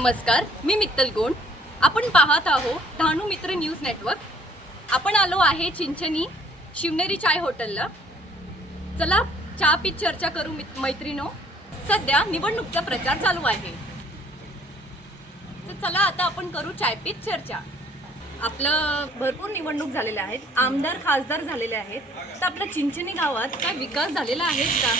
नमस्कार, मी मित्तल गोंड. आपण पाहत आहोत धानू मित्र न्यूज नेटवर्क. आपण आलो आहे चिंचणी शिवनेरी चाय हॉटेलला. चला चहा पीत चर्चा करू मैत्रिणो. सध्या निवडणुकीचा प्रचार चालू आहे, तर चला आता आपण करू चाय पीत चर्चा. आपलं भरपूर निवडणूक झालेल्या आहेत, आमदार खासदार झालेले आहेत, तर आपल्या चिंचणी गावात काय विकास झालेला आहे का?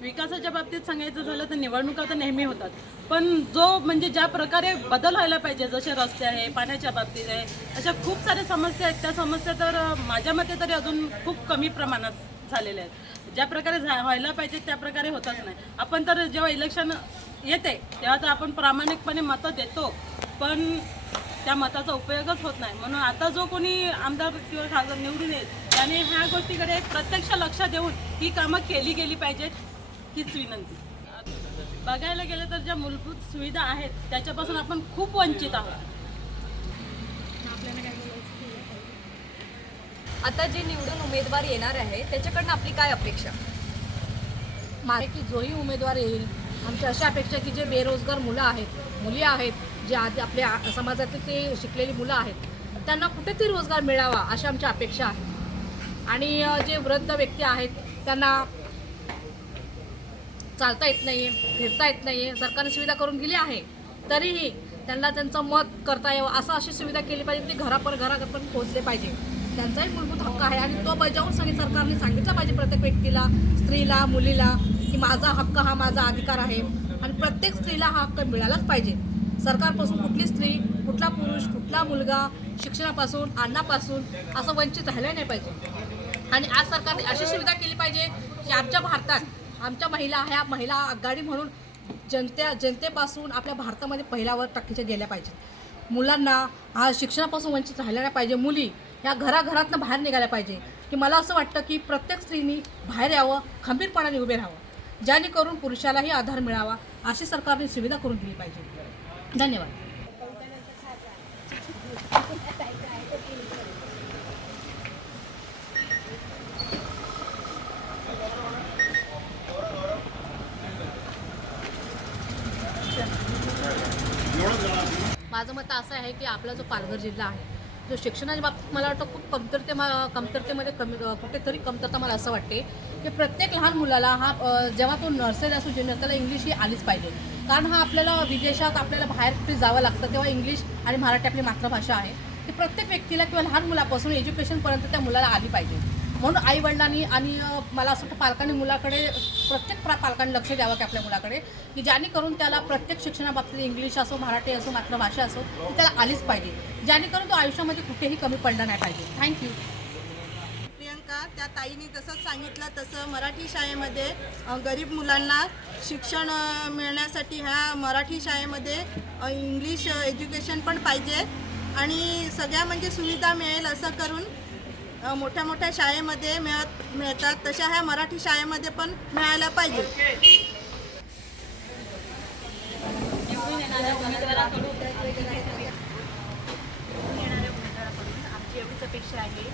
विकासाच्या बाबतीत सांगायचं झालं तर निवडणुका तर नेहमी होतात, पण जो म्हणजे ज्या प्रकारे बदल व्हायला पाहिजे, जसे रस्ते आहे, पाण्याच्या बाबतीत आहे, अशा खूप साऱ्या समस्या आहेत. त्या समस्या तर माझ्या मते तरी अजून खूप कमी प्रमाणात झालेल्या आहेत. ज्या प्रकारे व्हायला पाहिजे त्या प्रकारे होतच नाही. आपण तर जेव्हा इलेक्शन येते तेव्हा तर आपण प्रामाणिकपणे मतं देतो, पण त्या मताचा उपयोगच होत नाही. म्हणून आता जो कोणी आमदार किंवा खासदार निवडून येईल त्याने ह्या गोष्टीकडे प्रत्यक्ष लक्ष देऊन ही कामं केली गेली पाहिजेत, हीच विनंती. बघायला गेलं तर ज्या मूलभूत सुविधा आहेत त्याच्यापासून आपण खूप वंचित आहोत. आता जे निवडून उमेदवार येणार आहे त्याच्याकडनं आपली काय अपेक्षा? की जोही उमेदवार येईल, आमची अशी अपेक्षा की जे बेरोजगार मुलं आहेत, मुली आहेत, जे आधी आपल्या समाजातील ते शिकलेली मुलं आहेत, त्यांना कुठेतरी रोजगार मिळावा अशी आमची अपेक्षा आहे. आणि जे वृद्ध व्यक्ती आहेत त्यांना चालता येत नाही आहे, फिरता येत नाही आहे, सरकारने सुविधा करून दिली आहे, तरीही त्यांना त्यांचं मत करता यावं असं अशी सुविधा केली पाहिजे की ते घरापर्यंत पोहोचले पाहिजे. त्यांचाही मूलभूत हक्क आहे आणि तो बजावून सरकारने सांगितलं पाहिजे प्रत्येक व्यक्तीला, स्त्रीला, मुलीला की माझा हक्क हा माझा अधिकार आहे आणि प्रत्येक स्त्रीला हा हक्क मिळालाच पाहिजे. सरकारपासून कुठली स्त्री, कुठला पुरुष, कुठला मुलगा शिक्षणापासून, अन्नापासून असं वंचित राहिलं नाही पाहिजे. आणि आज सरकारने अशी सुविधा केली पाहिजे की आमच्या भारतात आमच्या महिला ह्या महिला आघाडी म्हणून जनतेपासून आपल्या भारतामध्ये पहिल्यावर टक्केच्या गेल्या पाहिजेत. मुलांना हा शिक्षणापासून वंचित राहिल्या नाही पाहिजे. मुली ह्या घराघरातनं बाहेर निघाल्या पाहिजे. की मला असं वाटतं की प्रत्येक स्त्रीनी बाहेर यावं, खंबीरपणाने उभे राहावं, जेणेकरून पुरुषालाही आधार मिळावा अशी सरकारने सुविधा करून दिली पाहिजे. धन्यवाद. माझं मत असं आहे की आपला जो पालघर जिल्हा आहे, जो शिक्षणाच्या बाबतीत मला वाटतं खूप कमतरतेमध्ये कुठेतरी कमतरता मला असं वाटते की प्रत्येक लहान मुलाला जेव्हा तो नर्सरी असो ज्युनियर त्याला इंग्लिश ही आलीच पाहिजे. कारण आपल्याला विदेशात आपल्याला बाहेर कुठे जावं लागतं तेव्हा इंग्लिश आणि मराठी आपली मातृभाषा आहे ती प्रत्येक व्यक्तीला किंवा लहान मुलापासून एज्युकेशनपर्यंत त्या मुलाला आली पाहिजे. म्हणून आईवडिलांनी आणि मला असं वाटतं पालकांनी मुलाकडे प्रत्येक पालकांनी लक्ष द्यावं की आपल्या मुलाकडे की जेणेकरून त्याला प्रत्येक शिक्षणाबाबतीत इंग्लिश असो, मराठी असो, मातृभाषा असो ती त्याला आलीच पाहिजे, जेणेकरून तो आयुष्यामध्ये कुठेही कमी पडला नाही पाहिजे. थँक्यू. प्रियंका, त्या ताईंनी जसं सांगितलं तसं मराठी शाळेमध्ये गरीब मुलांना शिक्षण मिळण्यासाठी ह्या मराठी शाळेमध्ये इंग्लिश एज्युकेशन पण पाहिजे आणि सगळ्या म्हणजे सुविधा मिळेल असं करून मोठ्या मोठ्या शाळेमध्ये मिळतात तशा ह्या मराठी शाळेमध्ये पण मिळायला पाहिजे. निवडून येणाऱ्या उमेदवाराकडून आमची एवढीच अपेक्षा आहे की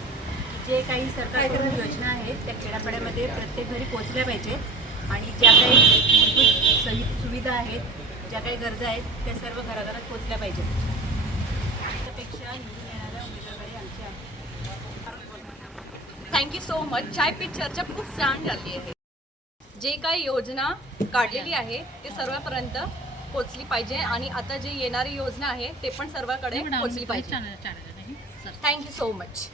जे काही सरकारकडून योजना आहेत त्या खेड्यापाड्यामध्ये प्रत्येक घरी पोहोचल्या पाहिजेत आणि ज्या काही मूलभूत सुविधा आहेत, ज्या काही गरजा आहेत त्या सर्व घराघरात पोहोचल्या पाहिजेत. अपेक्षा निवडून येणाऱ्या उमेदवाराकडे आमची आहे. Thank you so much. चाय पीत चर्चा खूप छान झाली आहे. जे काही योजना काढलेली आहे ते सर्वांपर्यंत पोहोचली पाहिजे आणि आता जे येणारी योजना आहे ते पण सर्वांकडे पोहोचली पाहिजे. Thank you so much.